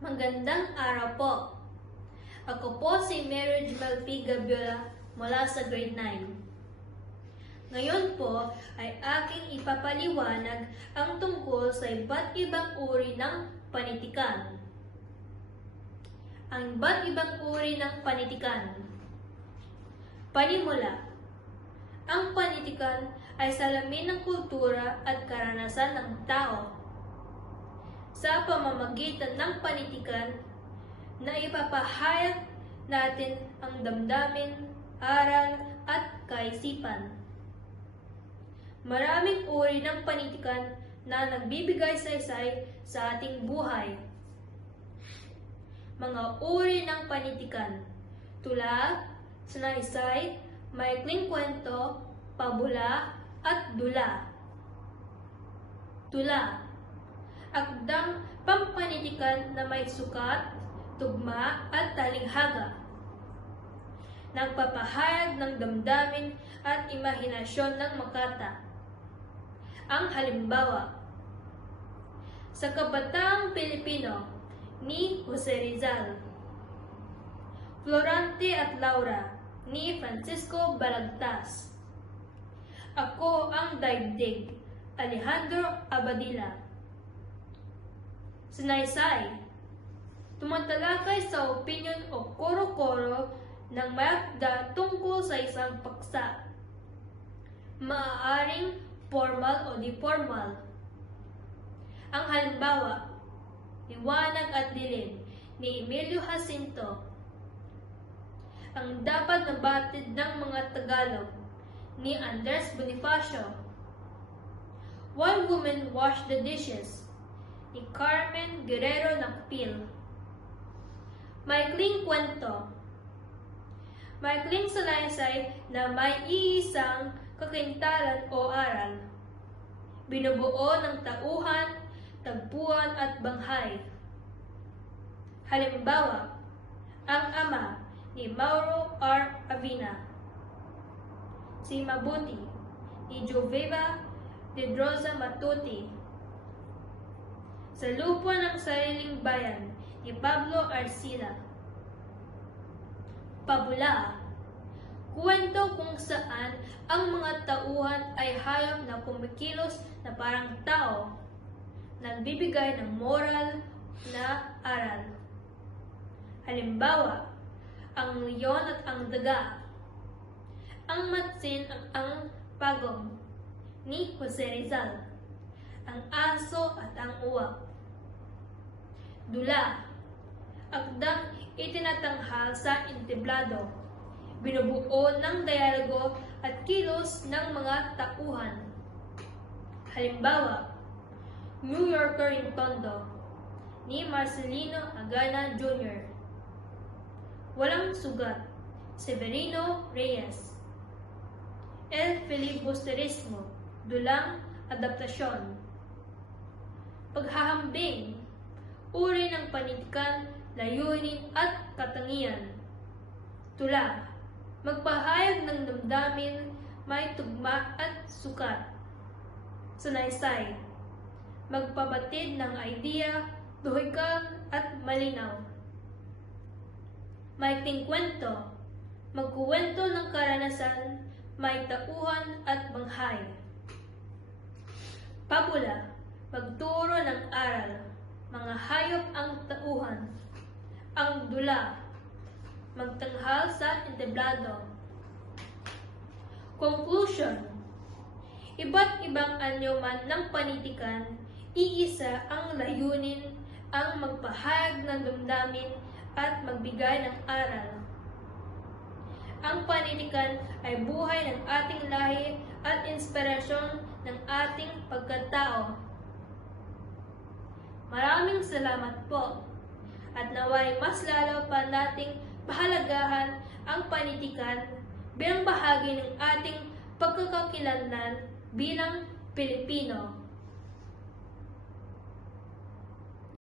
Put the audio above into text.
Magandang araw po. Ako po si Mary Jumel P. Gabiola mula sa grade 9. Ngayon po ay aking ipapaliwanag ang tungkol sa iba't ibang uri ng panitikan. Ang iba't ibang uri ng panitikan. Panimula. Ang panitikan ay salamin ng kultura at karanasan ng tao. Sa pamamagitan ng panitikan, na ipapahayag natin ang damdamin, aral at kaisipan. Maraming uri ng panitikan na nagbibigay saysay sa ating buhay. Mga uri ng panitikan tulad sanaysay, maikling kwento, pabula at dula. Tula. Akdang pampanitikan na may sukat, tugma at talinghaga. Nagpapahayag ng damdamin at imahinasyon ng makata. Ang halimbawa, sa Kabataang Pilipino ni Jose Rizal, Florante at Laura ni Francisco Balagtas, Ako ang Daigdig, Alejandro Abadilla. Sanaysay, tumatalakay sa opinyon o koro-koro ng mayakda tungkol sa isang paksa. Maaaring formal o di-formal. Ang halimbawa, Liwanag at Dilim ni Emilio Jacinto. Ang Dapat na Batid ng mga Tagalog ni Andres Bonifacio. One Woman Washed the Dishes ni Carmen Guerrero Nakpil. Maikling kwento. Maikling salaysay na may iisang kakintalan o aral. Binubuo ng tauhan, tagpuan at banghay. Halimbawa, Ang Ama ni Mauro R. Avina. Si Mabuti ni Joveva de Droza Matuti. Sa Lupa ng Sariling Bayan ni Pablo Arcila. Pabula. Kwento kung saan ang mga tauhan ay hayop na kumikilos na parang tao, nagbibigay ng moral na aral. Halimbawa, Ang Leon at ang Daga. Ang Matsin at ang Pagong ni Jose Rizal. Ang Aso at ang Uwak. Dula. Akdang itinatanghal sa entablado. Binubuo ng dialogo at kilos ng mga tauhan. Halimbawa, New Yorker in Tondo ni Marcelino Agana Jr. Walang Sugat, Severino Reyes. El Filibusterismo, Dulang Adaptasyon. Paghahambing, uri ng panitikan, layunin at katangian. Tula, magpahayag ng damdamin, may tugma at sukat. Sanaysay, magpabatid ng idea, duhikal at malinaw. Maikling kwento, magkuwento ng karanasan, may tauhan at banghay. Pabula, magturo ng aral, mga hayop ang tauhan. Ang dula, magtanghal sa entablado. Conclusion, iba't ibang anyo man ng panitikan, iisa ang layunin, ang magpahayag ng damdamin at magbigay ng aral. Ang panitikan ay buhay ng ating lahi at inspirasyon ng ating pagkatao. Maraming salamat po, at naway mas lalo pa nating pahalagahan ang panitikan bilang bahagi ng ating pagkakakilanlan bilang Pilipino.